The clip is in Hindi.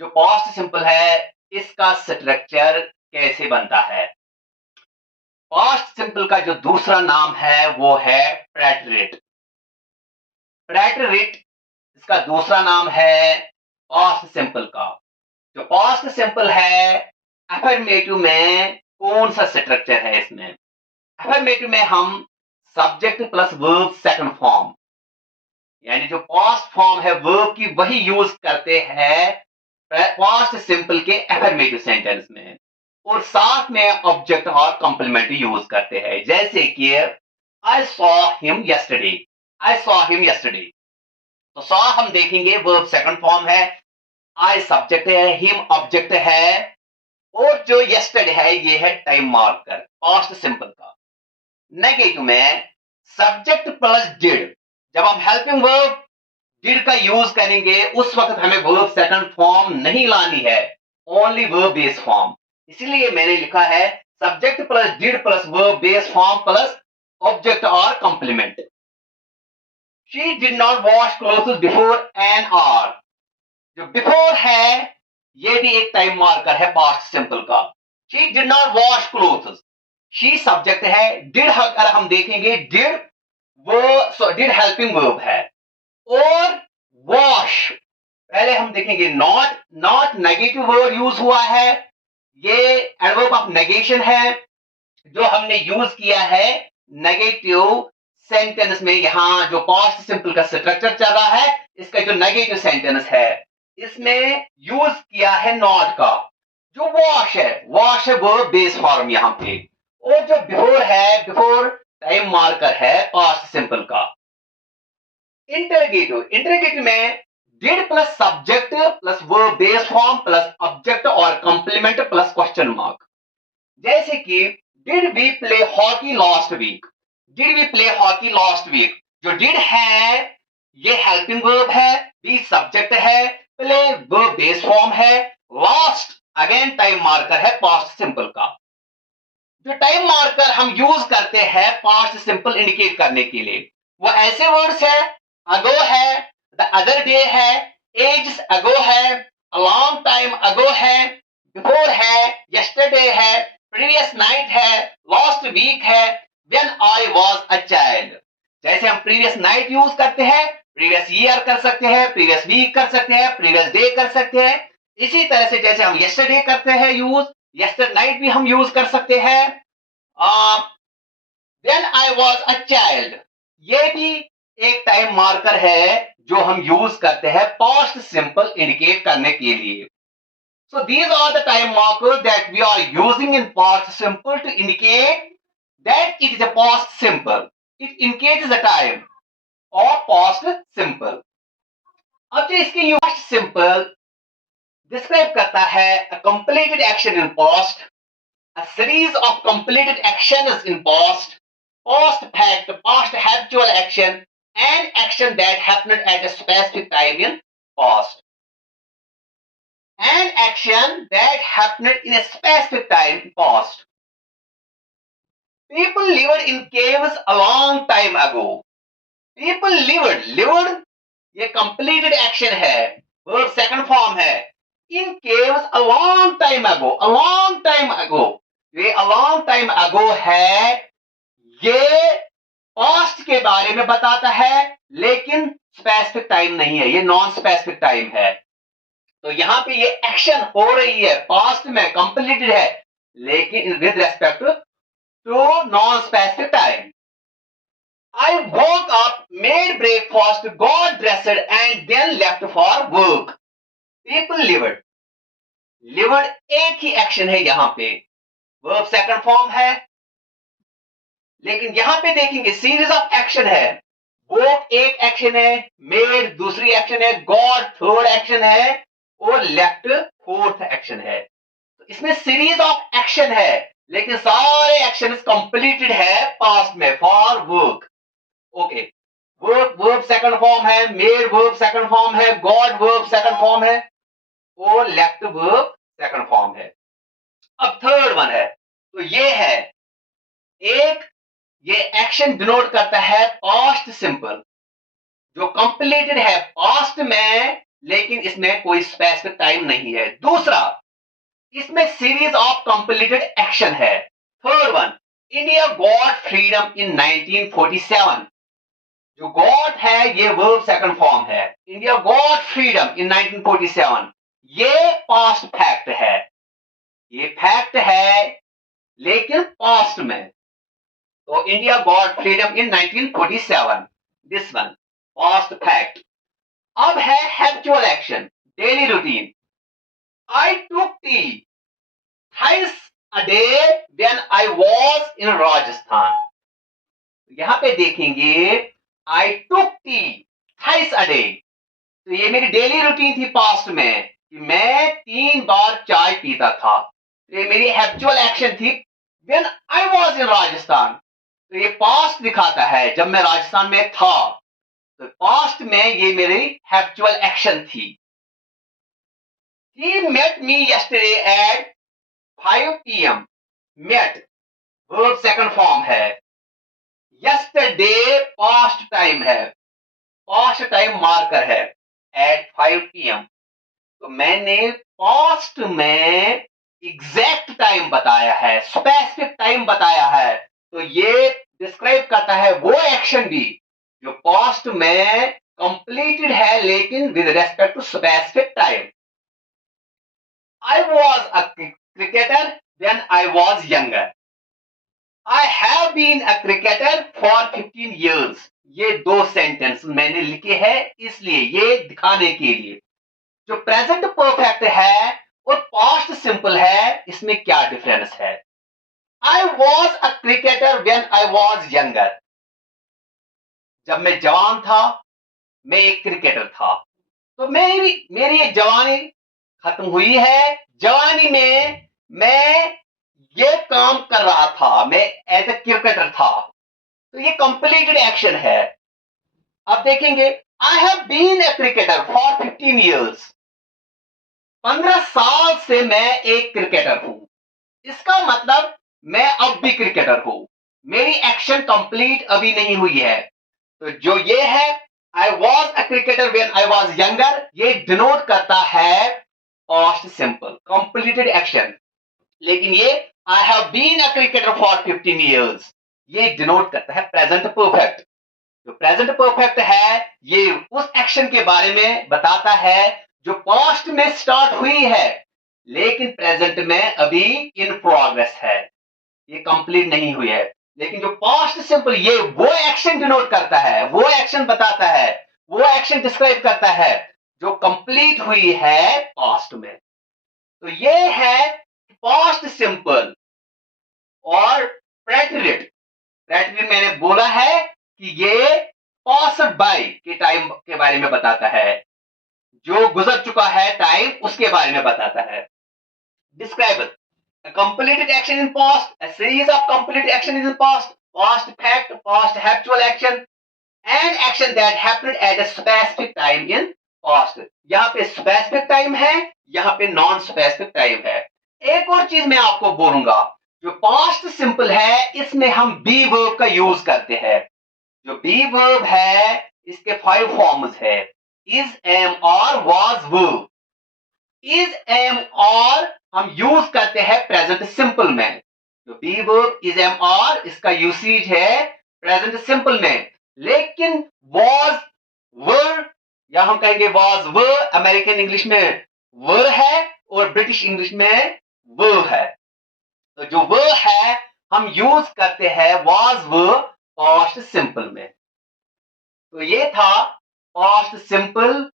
जो पास्ट सिंपल है, इसका स्ट्रक्चर कैसे बनता है? पास्ट सिंपल का जो दूसरा नाम है वो है प्रेटरिट। प्रेटरिट इसका दूसरा नाम है पास्ट सिंपल का। जो पास्ट सिंपल है, अफर्मेटिव में कौन सा स्ट्रक्चर है इसमें? अफर्मेटिव में हम subject plus verb second form, यानी जो पास्ट फॉर्म है वर्ब की वही यूज करते हैं पास्ट सिंपल के अफर्मेटिव सेंटेंस में, और साथ में ऑब्जेक्ट और कंप्लीमेंट यूज करते हैं। जैसे कि I saw him yesterday, I saw him yesterday. तो सॉ हम देखेंगे वर्ब सेकंड फॉर्म है, आई सब्जेक्ट है, हिम ऑब्जेक्ट है, और जो यस्टरडे है ये है टाइम मार्कर पास्ट सिंपल का। नेगेटिव में सब्जेक्ट प्लस डिड, जब हम हेल्पिंग वर्ब डिड का यूज करेंगे उस वक्त हमें वर्ब सेकंड फॉर्म नहीं लानी है, ओनली वर्ब बेस फॉर्म। इसीलिए मैंने लिखा है subject plus did plus verb base form plus object और complement. She did not wash clothes before an hour, जो बिफोर है ये भी एक टाइम मार्कर है पास्ट सिंपल का। She did not wash clothes, she subject है, डिड अगर हम देखेंगे डिड वो डिड हेल्पिंग वर्ब है, और वॉश पहले हम देखेंगे not, not negative word use हुआ है, ये एडवर्ब ऑफ नेगेशन है जो हमने यूज किया है नेगेटिव सेंटेंस में। यहां जो पास्ट सिंपल का स्ट्रक्चर चल रहा है, इसका जो नेगेटिव सेंटेंस है इसमें यूज किया है नॉट का। जो वॉश है, वॉश है वो बेस फॉर्म यहां पे, और जो बिफोर है, बिफोर टाइम मार्कर है पास्ट सिंपल का। इंटरगेटिव, इंटरगेटिव में did plus subject plus verb base form plus object और कंप्लीमेंट प्लस क्वेश्चन मार्क। जैसे कि did we play hockey last week, did we play hockey last week, जो डिड है ये हेल्पिंग वर्ब है, बी सब्जेक्ट है, प्ले वर्ब बेस फॉर्म है, लास्ट अगेन टाइम मार्कर है पास्ट सिंपल का। जो टाइम मार्कर हम यूज करते हैं पास्ट सिंपल इंडिकेट करने के लिए वो ऐसे वर्ड्स है, अगो है, द अदर डे है, एज अगो है, अ लॉन्ग टाइम अगो है, बिफोर है, यस्टरडे है, प्रीवियस नाइट है, लास्ट वीक है, when I was a child. जैसे हम प्रीवियस नाइट यूज करते हैं, प्रीवियस ईयर कर सकते हैं, प्रीवियस वीक कर सकते हैं, प्रीवियस डे कर सकते हैं। इसी तरह से जैसे हम यस्टरडे करते हैं यूज, यस्टर नाइट भी हम यूज कर सकते हैं। When I was a child, ये भी एक टाइम मार्कर है जो हम यूज करते हैं पास्ट सिंपल इंडिकेट करने के लिए। So these are the time markers that we are using in past simple to indicate that it is a past simple. It indicates the time or past simple. अब जो इसके past simple describe करता है a completed action in past, a series of completed actions in past, past fact, past habitual action, and action that happened at a specific time in past. An action that happened in a specific time past. People lived in caves a long time ago. People lived, lived ये completed action है, verb second form है, in caves a long time ago, a long time ago, ये a long time ago है, ये past के बारे में बताता है लेकिन specific time नहीं है, ये non specific time है। तो यहां पे ये एक्शन हो रही है पास्ट में, कंप्लीटेड है, लेकिन with respect to non specific time. I woke up, made breakfast, got dressed and then left for work. People lived, lived एक ही एक्शन है यहां पे, वर्ब सेकंड फॉर्म है, लेकिन यहां पे देखेंगे सीरीज ऑफ एक्शन है। वोक एक एक्शन है, मेड दूसरी एक्शन है, गॉट थर्ड एक्शन है, और लेफ्ट फोर्थ एक्शन है। तो इसमें सीरीज ऑफ एक्शन है लेकिन सारे एक्शन कंप्लीटेड है पास्ट में for work. Okay, work verb second form है, मेड वर्ब सेकंड फॉर्म है, गॉड वर्ब सेकंड फॉर्म है, और लेफ्ट वर्ब सेकंड फॉर्म है। अब थर्ड वन है, तो ये है एक, ये एक्शन डिनोट करता है पास्ट सिंपल जो कंप्लीटेड है पास्ट में लेकिन इसमें कोई स्पेसिफिक टाइम नहीं है। दूसरा, इसमें सीरीज ऑफ कंप्लीटेड एक्शन है। Third one, India got freedom इन 1947। जो गॉट है ये वर्ब सेकंड फॉर्म है। इंडिया गॉट फ्रीडम इन 1947, ये पास्ट फैक्ट है, ये फैक्ट है लेकिन पास्ट में। तो India got freedom in 1947, this one past fact. अब है habitual action, daily routine. I took T thrice a day when I was in Rajasthan. यहां पे देखेंगे आई टुक टी थ्राइस अ डे, तो ये मेरी डेली रूटीन थी पास्ट में कि मैं 3 बार चाय पीता था। तो ये मेरी हैबिचुअल एक्शन थी when I was in Rajasthan. तो ये पास्ट दिखाता है जब मैं राजस्थान में था, तो पास्ट में ये मेरी हैबिचुअल एक्शन थी। He met me yesterday at 5 p.m. met verb second form है। yesterday past टाइम है, पास्ट टाइम मार्कर है at 5 p.m. तो मैंने पास्ट में एग्जैक्ट टाइम बताया है, स्पेसिफिक टाइम बताया है। तो ये डिस्क्राइब करता है वो एक्शन भी जो पास्ट में कंप्लीटेड है लेकिन with respect to specific time. I was a cricketer when I was younger. I have been a cricketer for 15 years. ये 2 सेंटेंस मैंने लिखे हैं इसलिए, ये दिखाने के लिए। जो प्रेजेंट परफेक्ट है और पास्ट सिंपल है, इसमें क्या डिफरेंस है। I was a cricketer when I was younger. जब मैं जवान था मैं एक क्रिकेटर था। तो मेरी ये जवानी खत्म हुई है, जवानी में मैं ये काम कर रहा था, मैं एज ए क्रिकेटर था। तो ये कंप्लीटेड एक्शन है। अब देखेंगे I have been a cricketer for 15 years. 15 साल से मैं एक क्रिकेटर हूं। इसका मतलब मैं अब भी क्रिकेटर हूं, मेरी एक्शन कंप्लीट अभी नहीं हुई है। तो जो ये है I was a cricketer when I was younger, ये डिनोट करता है पास्ट सिंपल कंप्लीटेड एक्शन। लेकिन ये I have been a cricketer for 15 years, ये डिनोट करता है प्रेजेंट परफेक्ट। जो प्रेजेंट परफेक्ट है ये उस एक्शन के बारे में बताता है जो पास्ट में स्टार्ट हुई है लेकिन प्रेजेंट में अभी इन प्रोग्रेस है, ये कंप्लीट नहीं हुई है। लेकिन जो पास्ट सिंपल ये वो एक्शन डिनोट करता है, वो एक्शन बताता है, वो एक्शन डिस्क्राइब करता है जो कंप्लीट हुई है पास्ट में। तो ये है पास्ट सिंपल। और प्रेटेरिट, प्रेटेरिट मैंने बोला है कि ये पास्ड बाय के टाइम के बारे में बताता है, जो गुजर चुका है टाइम उसके बारे में बताता है। Describe a completed action in past, a series of completed action is in past fact, past habitual action and action that happened at a specific time in past। यहाँ पे specific time है, यहाँ पे non specific time है। एक और चीज मैं आपको बोलूंगा, जो past simple है इसमें हम be verb का यूज करते हैं। जो be verb है इसके 5 फॉर्म्स है, is, am, or, was, were। is, am, or हम यूज करते हैं प्रेजेंट सिंपल में। जो बी वर्ब इज, एम, और इसका यूसेज है प्रेजेंट सिंपल में। लेकिन was, were या हम कहेंगे was, were, अमेरिकन इंग्लिश में were है और ब्रिटिश इंग्लिश में were है। तो जो were है हम यूज करते हैं was, were पास्ट सिंपल में। तो ये था पास्ट सिंपल